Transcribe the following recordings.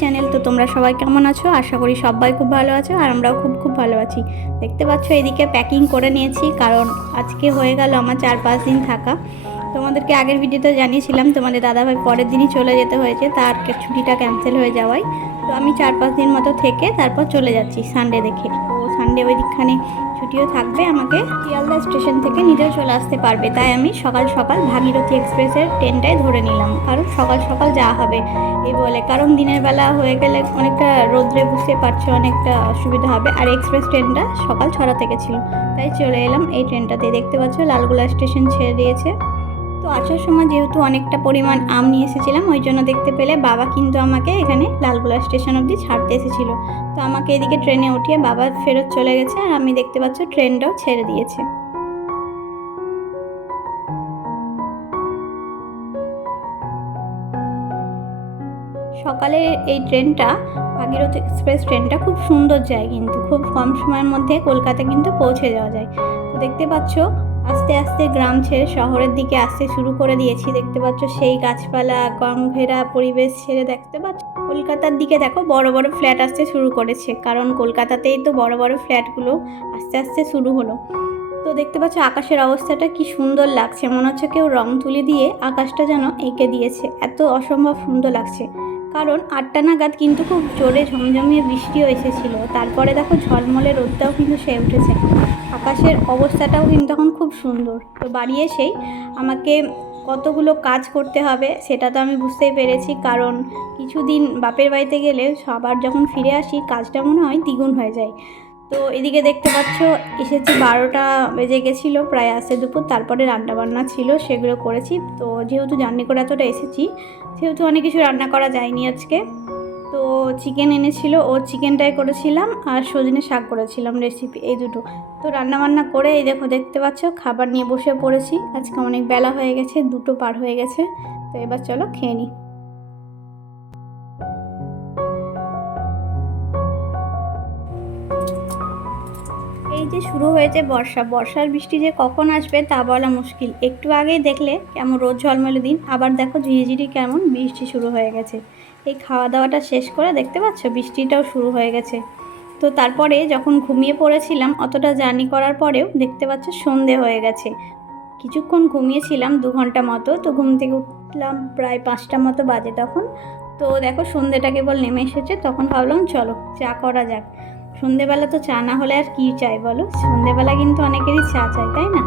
Channel তো তোমরা সবাই কেমন আছো? আশা করি সবাই খুব ভালো আছো আর আমরাও খুব খুব ভালো আছি। দেখতে পাচ্ছ, এদিকে প্যাকিং করে নিয়েছি কারণ আজকে হয়ে গেল আমার চার পাঁচ দিন থাকা। তোমাদেরকে আগের ভিডিওতে জানিয়েছিলাম, তোমাদের দাদাভাই পরের দিনই চলে যেতে হয়েছে, তার ছুটিটা ক্যান্সেল হয়ে যাওয়ায়। তো আমি চার পাঁচ দিন মতো থেকে তারপর চলে যাচ্ছি সানডে দেখে। তো সানডে ওই দিকখানে ছুটিও থাকবে, আমাকে শিয়ালদা স্টেশন থেকে নিজেও চলে আসতে পারবে। তাই আমি সকাল সকাল ভাগীরথী এক্সপ্রেসের ট্রেনটাই ধরে নিলাম। কারণ সকাল সকাল যাওয়া হবে এই বলে। কারণ দিনের বেলা হয়ে গেলে অনেকটা রোদ্রে বুঝতে পারছে অনেকটা অসুবিধা হবে। আর এক্সপ্রেস ট্রেনটা সকাল ছড়া থেকে ছিল। তাই চলে এলাম এই ট্রেনটাতে। দেখতে পাচ্ছ, লালগোলা স্টেশন ছেড়ে দিয়েছে। আসার সময় যেহেতু অনেকটা পরিমাণ আম নিয়ে এসেছিলাম, ওই জন্য দেখতে পেলে বাবা কিন্তু আমাকে এখানে লালগোলা স্টেশন অবধি ছাড়তে এসেছিল। তো আমাকে এদিকে ট্রেনে উঠিয়ে বাবা ফেরত চলে গেছে আর আমি দেখতে পাচ্ছ ট্রেনটাও ছেড়ে দিয়েছে। সকালে এই ট্রেনটা, ভাগীরথ এক্সপ্রেস ট্রেনটা খুব সুন্দর যায় কিন্তু, খুব কম সময়ের মধ্যে কলকাতা কিন্তু পৌঁছে যাওয়া যায়। তো দেখতে পাচ্ছ আস্তে আস্তে গ্রাম ছেড়ে শহরের দিকে আসতে শুরু করে দিয়েছি। দেখতে পাচ্ছ সেই গাছপালা গম ঘেরা পরিবেশ ছেড়ে দেখতে পাচ্ছ। কলকাতার দিকে দেখো বড় বড় ফ্ল্যাট আসতে শুরু করেছে। কারণ কলকাতাতেই তো বড় বড় ফ্ল্যাটগুলো আস্তে আস্তে শুরু হলো। তো দেখতে পাচ্ছ আকাশের অবস্থাটা কি সুন্দর লাগছে। মনে হচ্ছে কেউ রং তুলি দিয়ে আকাশটা যেন এঁকে দিয়েছে। এত অসম্ভব সুন্দর লাগছে। কারণ আটটা নাগাদ কিন্তু খুব জোরে ঝমঝমিয়ে বৃষ্টিও এসেছিল। তারপরে দেখো ঝলমলে রোদটাও কিন্তু সে উঠেছে। আকাশের অবস্থাটাও কিন্তু এখন খুব সুন্দর। তো বাড়ি এসেই আমাকে কতগুলো কাজ করতে হবে সেটা তো আমি বুঝতেই পেরেছি। কারণ কিছুদিন বাপের বাড়িতে গেলে সবার যখন ফিরে আসি, কাজটা মনে হয় দ্বিগুণ হয়ে যায়। তো এদিকে দেখতে পাচ্ছ, এসেছি বারোটা বেজে গেছিল, প্রায় আসে দুপুর, তারপরে রান্নাবান্না ছিল, সেগুলো করেছি। তো যেহেতু জার্নি করে এতটা এসেছি, সেহেতু অনেক কিছু রান্না করা যায়নি আজকে। তো চিকেন এনেছিল, ও চিকেনটাই করেছিলাম, আর সজনে শাক করেছিলাম রেসিপি এই দুটো। তো রান্নাবান্না করে, এই দেখো, দেখতে পাচ্ছ, খাবার নিয়ে বসে পড়েছি। আজকে অনেক বেলা হয়ে গেছে, দুটো পার হয়ে গেছে। তো এবার চলো খেয়ে নিই এই যে শুরু হয়েছে বর্ষা, বর্ষার বৃষ্টি যে কখন আসবে তা বলা মুশকিল। একটু আগেই দেখলে কেমন রোদ ঝলমলে দিন, আবার দেখো ঝিরিঝিরি কেমন বৃষ্টি শুরু হয়ে গেছে। এই খাওয়া দাওয়াটা শেষ করে দেখতে পাচ্ছ বৃষ্টিটাও শুরু হয়ে গেছে। তো তারপরে যখন ঘুমিয়ে পড়েছিলাম, অতটা জার্নি করার পরেও দেখতে পাচ্ছ সন্ধে হয়ে গেছে। কিছুক্ষণ ঘুমিয়েছিলাম দু ঘণ্টা মতো, তো ঘুম থেকে উঠলাম প্রায় পাঁচটা মতো বাজে তখন। তো দেখো সন্ধেটা কেবল নেমে এসেছে, তখন ভাবলাম চলো চা করা যাক। সন্ধেবেলা তো চা না হলে আর কি চাই বলো? সন্ধেবেলা কিন্তু অনেকেরই চা চাই, তাই না?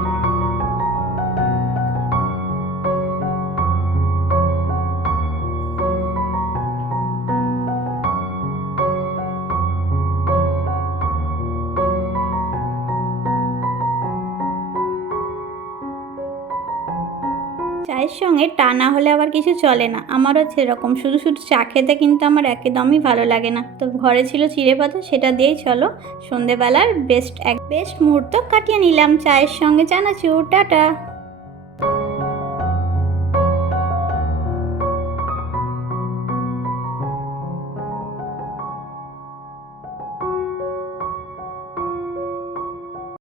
চায়ের সঙ্গে টানা হলে আবার কিছু চলে না। আমারও সেরকম। শুধু শুধু চা খেতে কিন্তু আমার একদমই ভালো লাগে না। তো ঘরে ছিল চিড়ে পাতা, সেটা দিয়েই চলো। সন্ধেবেলার বেস্ট এক বেস্ট মুহূর্ত কাটিয়ে নিলাম চায়ের সঙ্গে। চানাচুর, টাটা।